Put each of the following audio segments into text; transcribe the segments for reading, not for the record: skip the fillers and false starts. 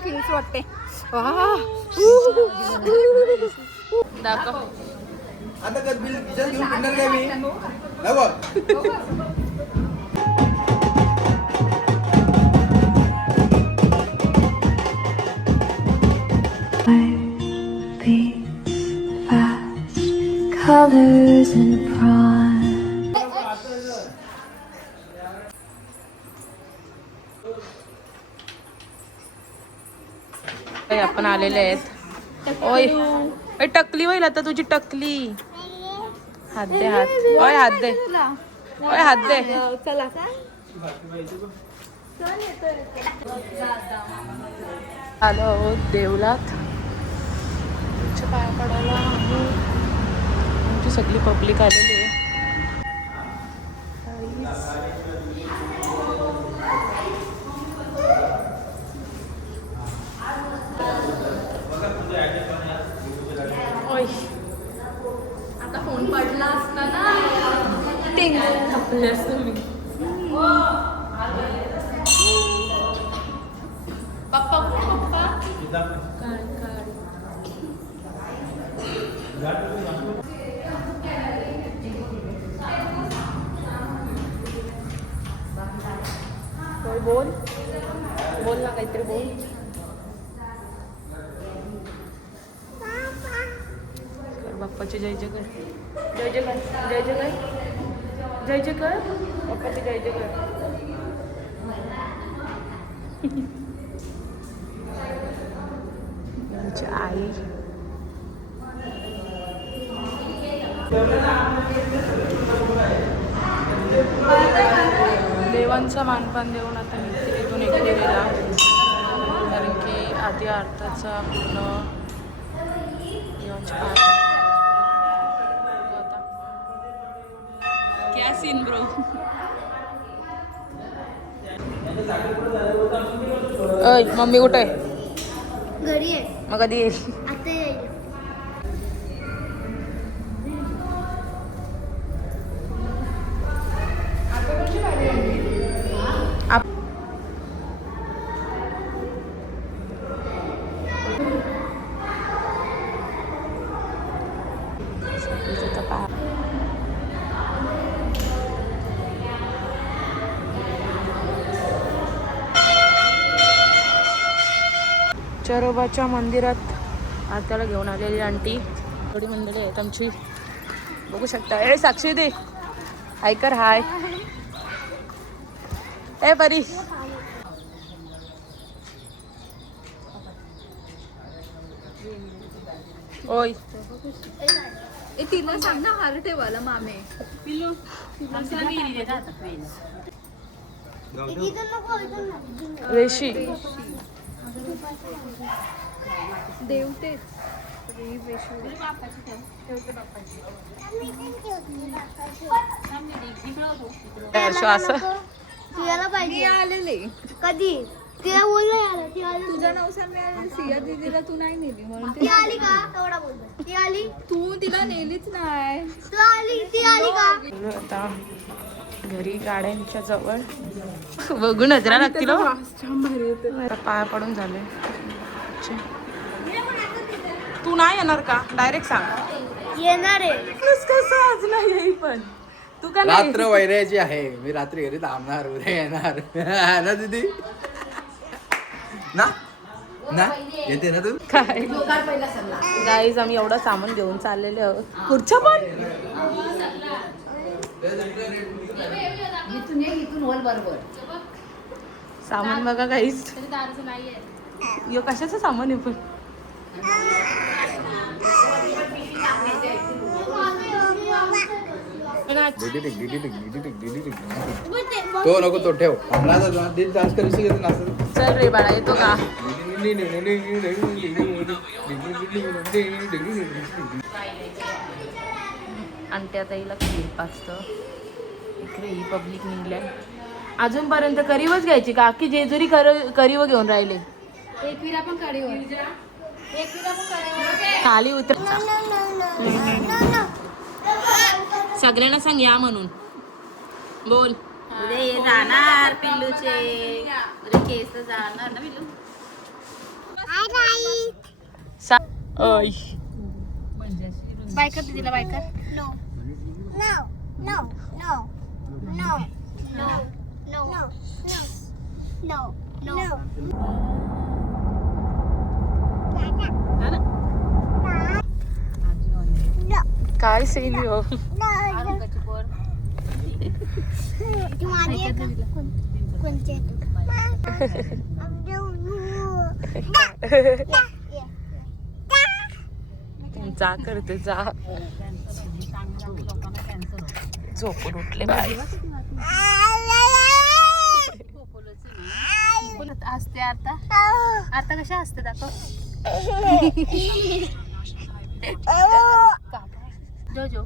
Feels वाटते. दाखव. आता कधी बिल घेऊन फिरणार काय मी नको. Colors and prime. आपण आलेले आहेत. ओय टकली होईल आता तुझी टकली. हात दे हात. ओय हात दे. ओय हात दे. चला आलो देवलात. तुमच्या पाया पडायला आमची सगळी पब्लिक आलेली आहे. आता फोन पडला असता ना पप्पा पप्पा काय बोल बोल ना काहीतरी बोल. बाप्पाची जय जय कर. जय जय कर. जय जय कर. जय जय कर. बाप्पाची जय जय कर. आमची आई देवांचा मानपान देऊन आता मी तिथून इकडे गेला. कारण की आधी अर्थाचा पूर्ण देवांच्या पाया. क्या सीन ब्रो. अय मम्मी कुठे आहे. घरी आहे. मग कधी येईल. आता येईल. चरोबाच्या मंदिरात आरत्याला घेऊन आलेली आंटी. थोडी मंडळी आहेत आमची, बघू शकता. ए साक्षी दे हाय कर. हाय ए परी. ओय तिला सांग ना हार ठेवायला मामे. वेशी देवते तिला पाहिजे आलेले कधी तिला बोललो तुझं नाव सांग. सिया दीदीला तू नाही नेली म्हणून ती आली का तेवढा बोलतो. ती आली तू तिला नेलीच नाही. तू आली ती आली का. आता घरी गाड्यांच्या जवळ बघू नजरा लागतील. आता पाया पडून झाले. तू नाही येणार का डायरेक्ट सांग. येणार आहे कसं आज नाही येई पण तू का नाही. रात्र वैरायची आहे. मी रात्री घरी थांबणार. उद्या येणार ना दीदी. ना ना येते ना तू. काय गाईज आम्ही एवढं सामान घेऊन चाललेले आहोत. पुढच्या पण सामान बघा काहीच. यो कशाचं सामान आहे पण. तो नको तो ठेव. चल रे बाळा येतो का. आणते आता हिला खीर पाचतं. इकडे ही पब्लिक निघल्या. अजूनपर्यंत करीवच घ्यायची का की जेजुरी करीव घेऊन राहिले. एकविरा पण खाली उतर. सगळ्यांना सांग या म्हणून बोल. उद्या जाणार पिल्लूचे उद्या केस जाणार ना पिल्लू. ओय बायकर दिदीला biker no no no no no no no no no no काय सेली हो कोणचे जा करते जा झोपून उठले बाई असते आता आता कशा असते दाखव जो जो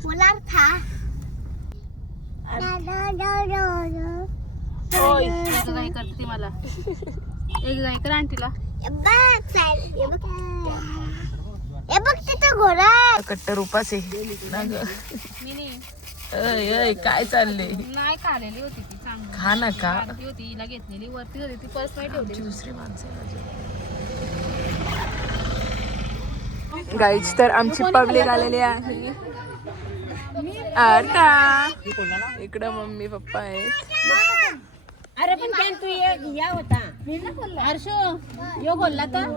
बोला था काय करते ती मला एक गाय कर आंटीला बघ तिथं घोडा कट्टर उपास आहे काय चालले नाही खालेली होती ती चांगली खा ना का होती हिला घेतलेली वरती होती ती पर्स नाही ठेवली दुसरी माणसं गाईच तर आमची पब्लिक आलेली आहे आता इकडं मम्मी पप्पा आहेत अरे पण काय तू या होता मी ना बोलला हर्षो यो बोलला तर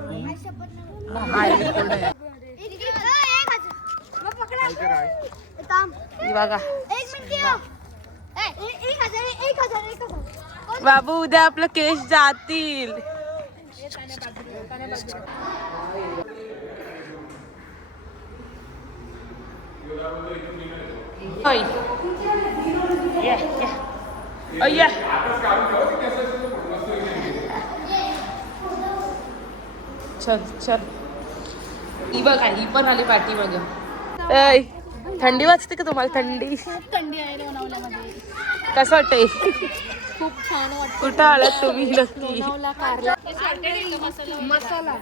बघा बाबू उद्या आपलं केस जातील होय या चल चल ही बघा ही पण आली पाठी मग थंडी वाजते का तुम्हाला थंडी खूप थंडी आहे लोणावल्यामध्ये कसं वाटतंय खूप छान वाटतं कुठं आलात तुम्ही नक्की मसाला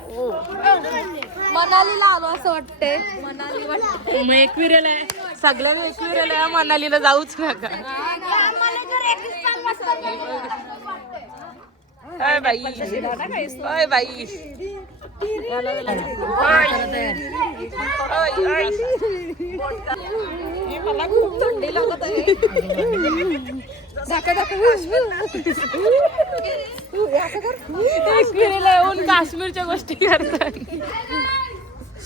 मनालीला आलो असं वाटतंय मनाली वाटतं मग एकविरेला सगळ्यांना एकविरेला मनालीला जाऊच नका अय बाई अय बाई मला खूप थंडी लागत आहे एकविरेला येऊन काश्मीरच्या गोष्टी करतात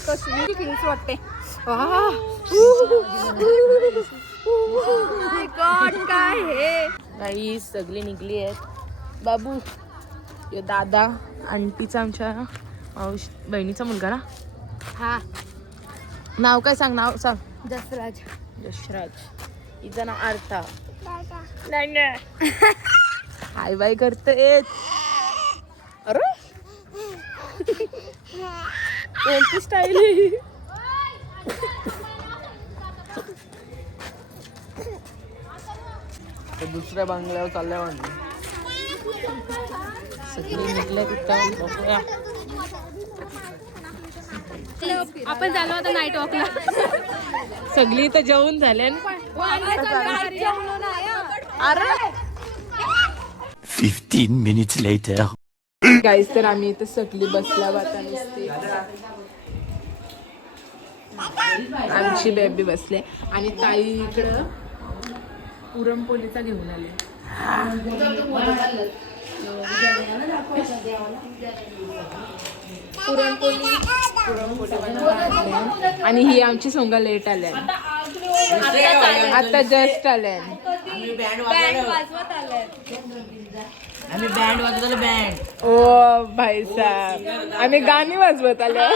कश्मीरी फिल्स वाटते काय हे बाई सगळी निघली आहेत बाबू यो दादा आंटीचा आमच्या बहिणीचा मुलगा ना हा नाव काय सांग नाव सांग जसराज यशराज हिचं नाव आर्था हाय बाय करते अरे कोणती स्टाईल आहे दुसऱ्या बंगल्यावर चालल्या म्हणजे सगळी निघल्या तिथं बघूया आपण झालो आता नाईट वॉकला सगळी तर जेवून झाले अरे 15 minutes later. गाईस तर आम्ही इथं सगळी बसल्या बाता नसते आमची बेबी बसले आणि ताई इकडं पुरणपोळीचा घेऊन आले पुरणपोळी आणि ही आमची सोंगा लेट आल्या आता जस्ट आल्या आम्ही बँड वाजवतो बँड ओ भाई साहेब आम्ही गाणी वाजवत आलो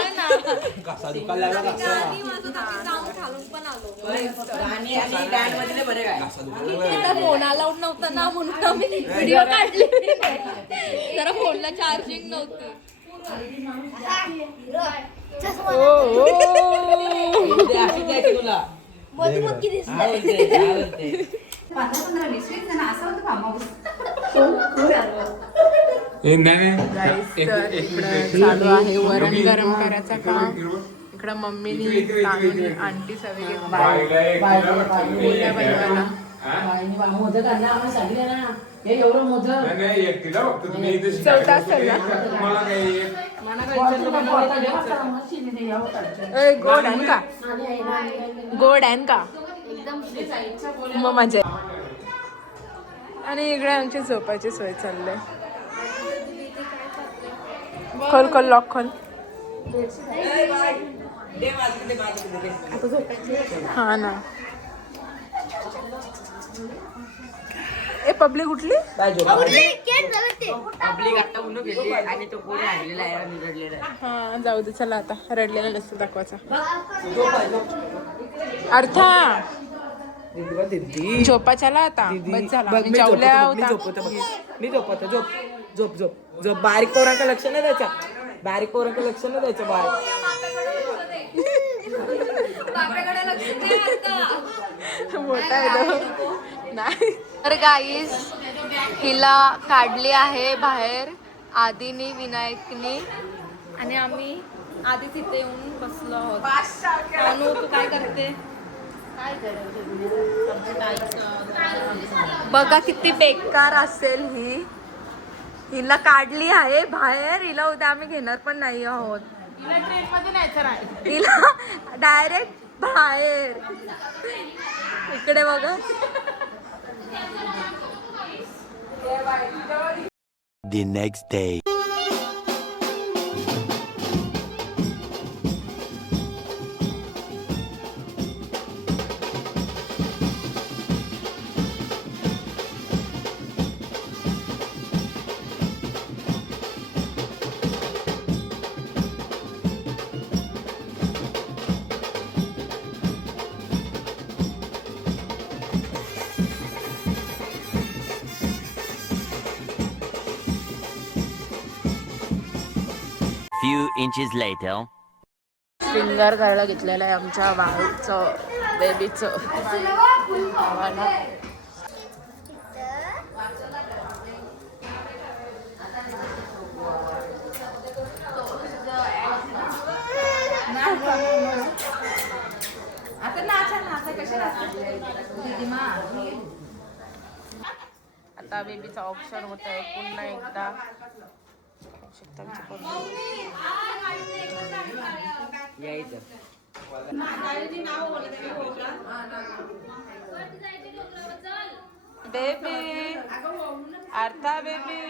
फोन अलाउड नव्हता ना म्हणून आम्ही व्हिडिओ काढले जरा फोनला चार्जिंग नव्हतं तुला चालू आहे वरण गरम करायचं काम इकडं मम्मीनी आंटी सगळे बनवायला मोदक आणला आम्ही सगळे ना हे एवढं मोदक नाही एकटीला फक्त तुम्ही इथे चौथा असेल ना? तुम्हाला काही गोड आहे का गोड आहे का मग मजा आहे. आणि इकडे आमची झोपायची सोय चाललंय. खोल खोल लॉक खोल. हा ना. ए पब्लिक उठली. हा जाऊ दे चला आता रडलेला नसतं दाखवायचा. अर्था झोपा चला आता बस झाला. जेवल्या होता मी झोपतो झोप झोप झोप झोप. बारीक पोरांचं लक्ष नाही द्यायचं. बारीक पोरांचं लक्ष नाही द्यायचं. मोठा आहे नाही. तर गाईस हिला काढली आहे बाहेर आदिनी विनायकनी आणि आम्ही आधी तिथे येऊन बसलो आहोत. अनु तू काय करते. बघा किती बेकार असेल ही. हिला काढली आहे बाहेर. हिला उद्या आम्ही घेणार पण नाही आहोत. हिला ट्रेन मध्ये न्यायचं नाही. हिला डायरेक्ट बाहेर. इकडे बघा. The next day. Few inches later. शृंगार करायला घेतलेला आहे आमच्या बाळूचं बेबीचं. आता बेबीचं ऑप्शन होत आहे पुन्हा एकदा. बेबी अर्था बेबी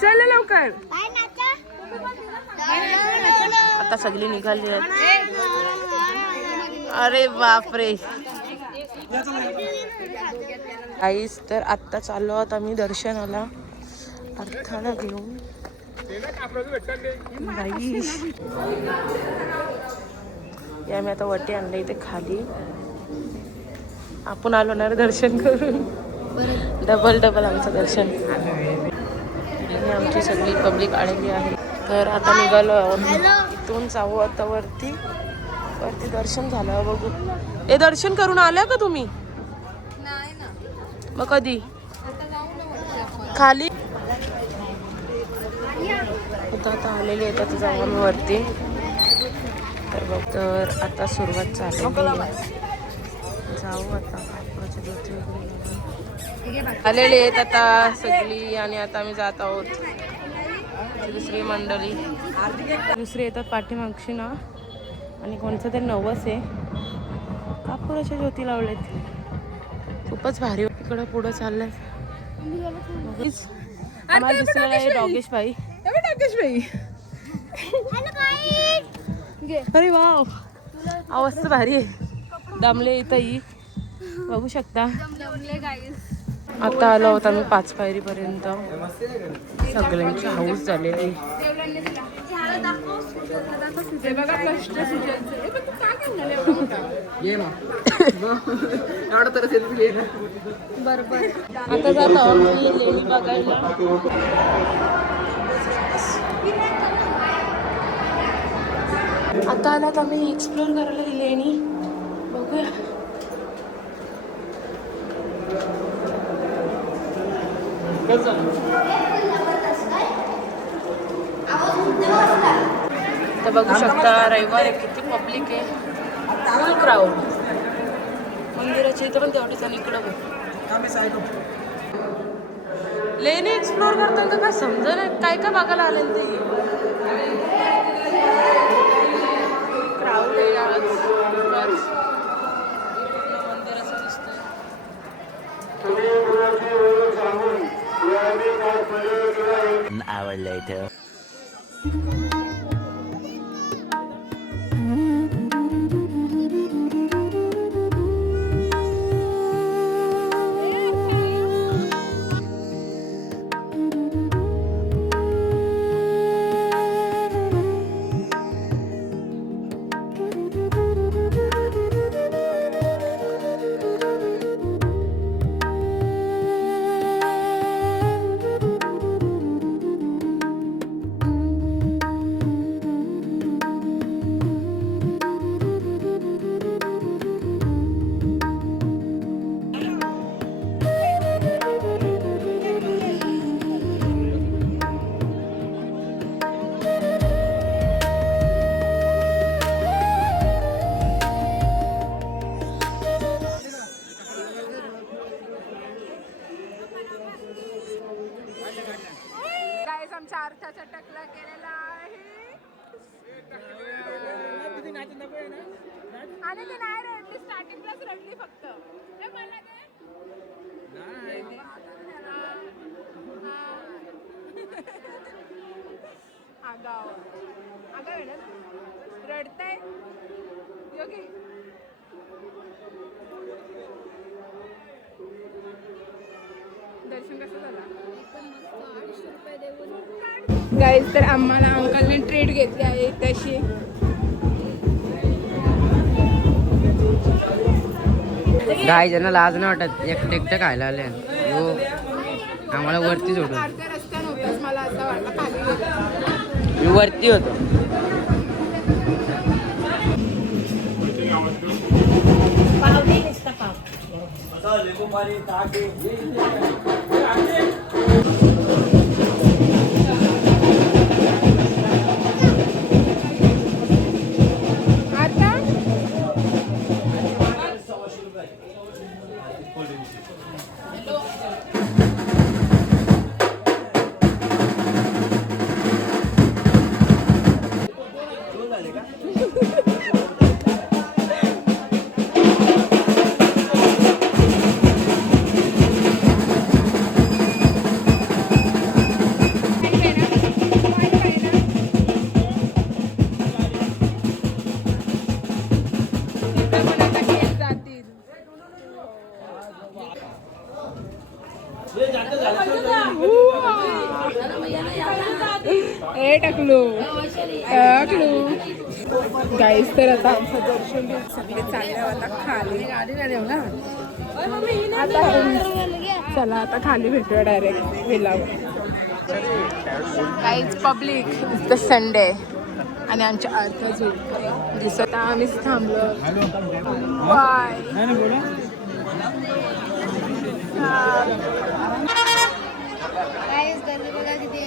चल लवकर. आता सगळी निघाली आहेत. अरे बापरे आईस. तर आत्ता चाललो आहोत आम्ही दर्शनाला अर्थाला घेऊन. या मी आता वटी आणलं इथे खाली. आपण आलो ना दर्शन करून. डबल आमचं दर्शन. आणि आमची सगळी पब्लिक आलेली आहे. तर आता निघालो आहोत. इथून जाऊ आता वरती दर्शन झालं बघू. हे दर्शन करून आल्या का तुम्ही. मग कधी खाली आता आलेली आहे. आता जाऊ आम्ही वरती. तर बघ तर आता सुरुवात झाली. जाऊ आता कापडाच्या ज्योती वगैरे आलेली आहेत आता सगळी. आणि आता आम्ही जात आहोत. दुसरी मंडळी दुसरी येतात पाठीमागशी ना. आणि कोणचं ते नवस आहे. कापडाच्या ज्योती लावलेत. खूपच भारी. इकडं पुढं चाललंय. आम्हाला दुसऱ्याला आहे डॉगेश भाई. अरे वाव आवाज तर भारी आहे. दमले इथं ही बघू शकता. आता आलो आहोत आम्ही 5 पायरीपर्यंत. सगळ्यांची हाऊस झालेली. बरोबर आता जात आहोत मी लेणी बघायला. आता आलात आम्ही एक्सप्लोर करायला लेणी. बघूया तर बघू शकता रविवार आहे, किती पब्लिक आहे, फुल क्राऊड. मंदिराच्या इथं पण तेवढीच आणि इकडं बघ. लेणी एक्सप्लोर करताना काय समजा नाही, काय काय बघायला आलेलं ते. क्राऊड आहे आज. मंदिर असं दिसतंय. An hour later. आमच्या अर्थाचा टकला केलेला आहे आणि ती नाही रडली, स्टार्टिंगलाच रडली फक्त. मला आगाव आगाव आहे ना, रडताय योगी. दर्शन कसं झालं? गाईज, तर आम्हाला अंकलने ट्रीट घेतली आहे तशी. गाय ज्यांना लाज नाही वाटत एकटे एकटं खायला आले आम्हाला वरती सोडून. रस्ता नव्हताच, मला असं वाटलं खाली. मी वरती होतो. गाईस, तर आता आमचं दर्शन घेऊन सगळे चालले आता खाली. आता चला आता खाली भेटूया डायरेक्ट विलावर. Guys, public is the Sunday आणि आमच्या अर्थ झोप दिसत आम्हीच थांबलो. बाय. गर्दी बघा तिथे.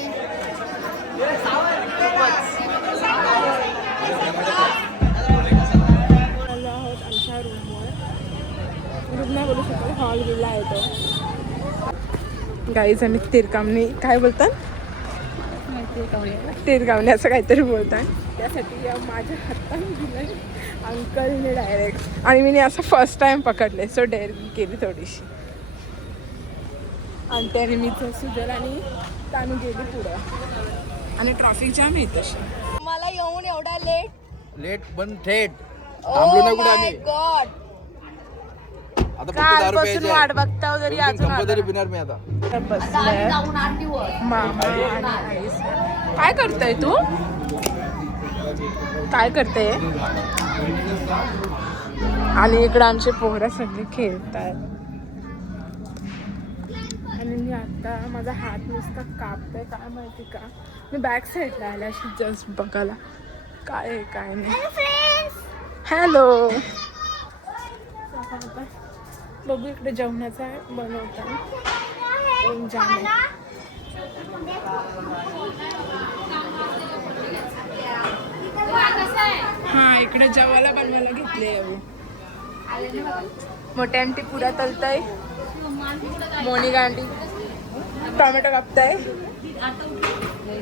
आलो आहोत आमच्या रूमवर. रूम नाही बोलू शकतो, हॉल गेला आहे तो. गाईज, आणि तिरकामणी काय बोलतात, तिरकामणी असं काहीतरी बोलतात. त्यासाठी या माझ्या हाताने दिलं अंकलने डायरेक्ट, आणि मी असं फर्स्ट टाइम पकडले, सो डेअरिंग केली थोडीशी. आणि त्याने मी सुजल आणि तानू गेली पुढं, आणि ट्रॅफिक जाम आहे तशी. मला येऊन एवढा लेट पण थेट थांबलो नाही कुठे आम्ही. गॉड, आता फक्त कालपासून वाट बघताव तरी अजून तरी पिणार मी आता. बसलाय मामा आणि आई. काय करताय तू, काय करते? आणि इकडं आमचे पोरं सगळे खेळतात. आणि मी आता माझा हात नुसता कापतोय, काय माहिती का. मी बॅक साईडला आले अशी जस्ट बघायला काय आहे काय नाही. हॅलो. बघू इकडे जेवणाचा बनवता. ऊन जाम आहे. हा इकडे जेवायला बनवायला घेतले. मोठ्या आंटी पुऱ्या तलताय, मोनिका आंटी टोमॅटो कापताय,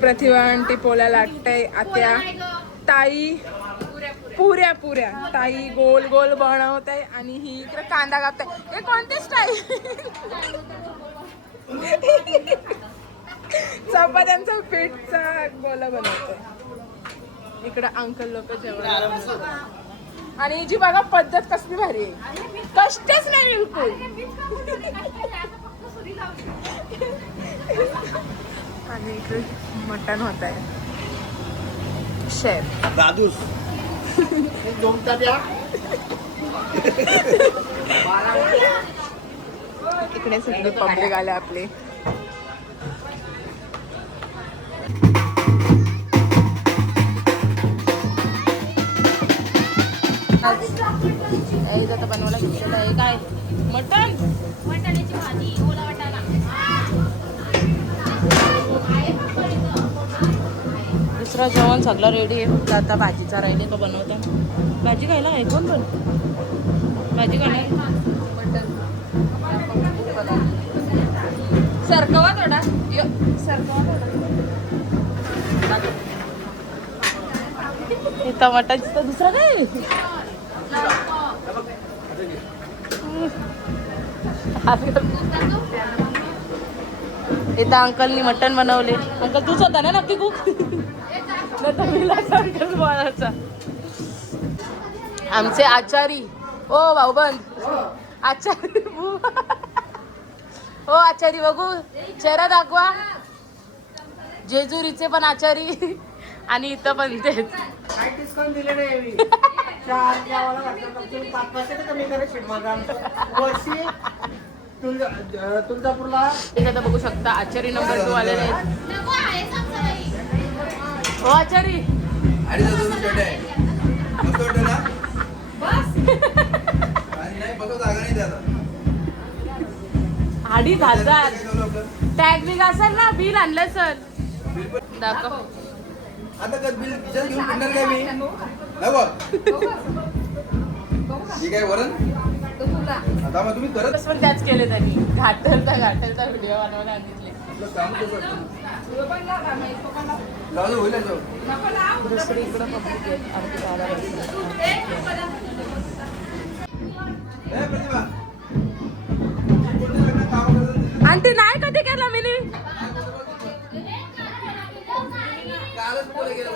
प्रतिभा आंटी पोळ्या लाटताय, आत्या ताई पुऱ्या पुऱ्या ताई गोल गोल बनवत आहे आणि ही इकडे कांदा कापताय. हे कोणते स्टाईल चपात्यांचा पीठचा गोला बनवतोय. इकडे अंकल लोक जेवण आणि जी बघा पद्धत कसली भारी आहे, कष्टच नाही बिलकुल. आणि इकडे मटण होत आहे. शेफ दादूस इकडे सगळे पब्लिक आले आपले. आता बनवायला घेतलेलं आहे काय मटण, वाटाण्याची भाजी, ओला वाटाणा. दुसरं जेवण सगळं रेडी आहे. फक्त आता भाजीचा राहिले तो बनवता. भाजी खायला आहे कोण पण भाजी खाणार सरकवा थोडा सरकवा थोडा. हे टमाटाची तर दुसरं काय इथं अंकलनी मटण बनवले. अंकल तूच होता ना नक्की खूप बोलायचा. आमचे आचारी ओ भाऊबंद आचारी हो आचारी बघू चेहरा दाखवा. जेजुरीचे पण आचारी आणि इथं पण तेच. काय डिस्काउंट दिले नाही मी. 4 जेवायला घातलं तर 5% कमी करा शिटमागा. वर्षी तुळजापूरला इथे आता बघू शकता आचारी नंबर 2 आलेले आहेत. नको आहे सासूबाई. हो आचारी आणि छोटे आहे मस्त वाटतं ना. आणि नाही बघा जागा नाही त्याला 2,500 टॅग बिग असेल ना. बिल आणलं सर दाखव. आता कधी बिल खिशात घेऊन फिरणार काय मी नको. ठीक आहे वरण आता मग तुम्ही करत पण त्याच केले त्यांनी. घाटलचा व्हिडिओ बनवायला सांगितले. आपलं काम कसं जाऊ दे, होईल ना जाऊ. दुसरी इकडं पब्लिक आहे. आमची दादा बसली. ए, प्रतिभा. कोणत्या लग्नात काम करत आणि ते नाही कधी केलं मी कालच पुढे गेलं.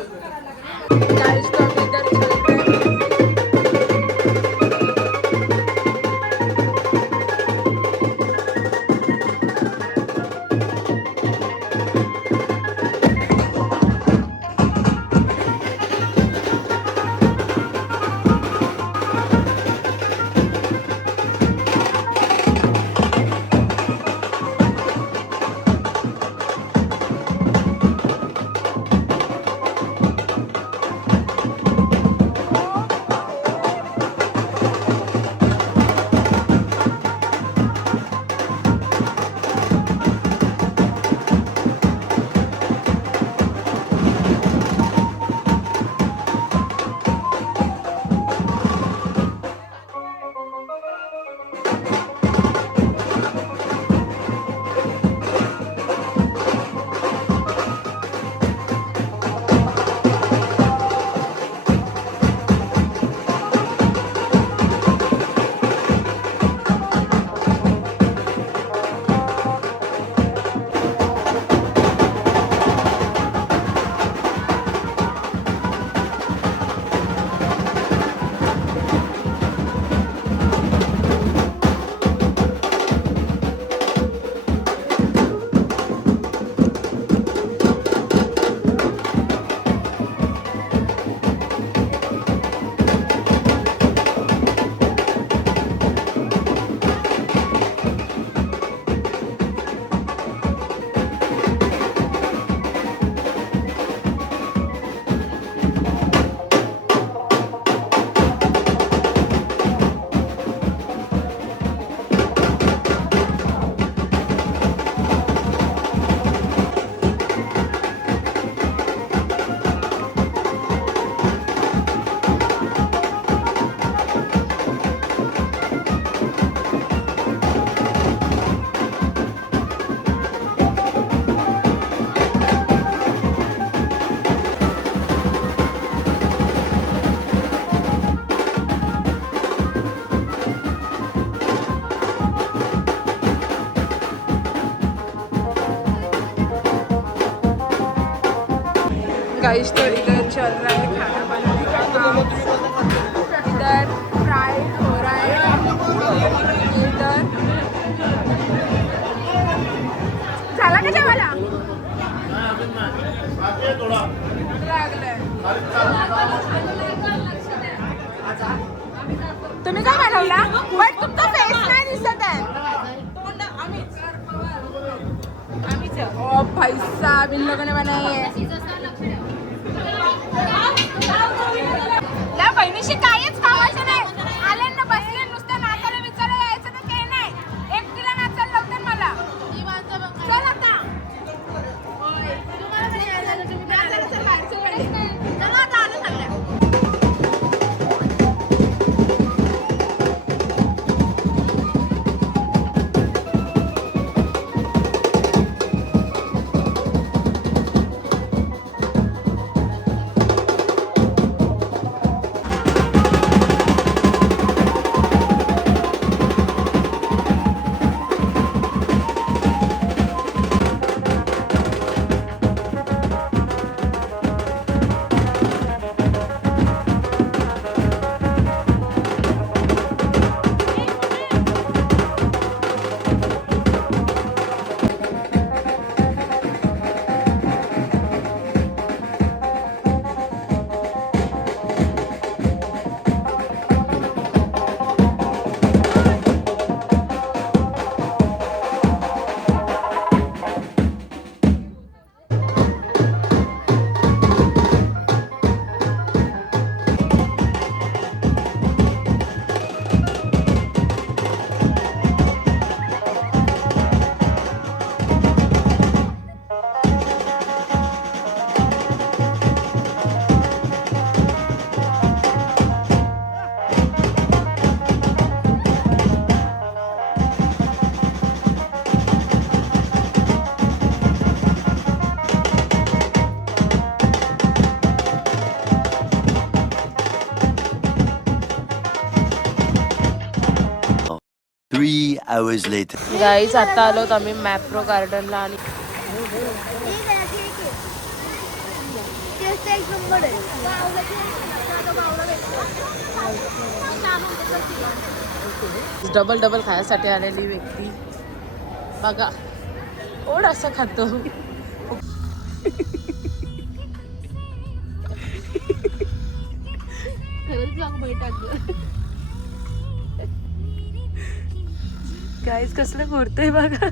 गाइस तो इधर चल रहा है खाना बनाने का काम। इधर फ्राई हो रहा है, इधर झाला का जेवायला? तुम्ही काय बनवला? बट तुमचा फेस नाही दिसत आहे. ओ भाई साहब, इन लोगों ने बनाई है. त्या बहिणीशी काहीच कामाचं नाही. आले ना बसले नुसतं नाचायला विचारायला यायचं तर ते नाही. एकटीला नाचायला लावतात मला. चल आता. चल आता आलं सगळ्या. hours later. गाईज आता आलो आम्ही मॅप्रो गार्डनला आणि डबल डबल खायसाठी आलेली व्यक्ती बघा ओढ असं खातो. गाईज कसलं करतोय बघा.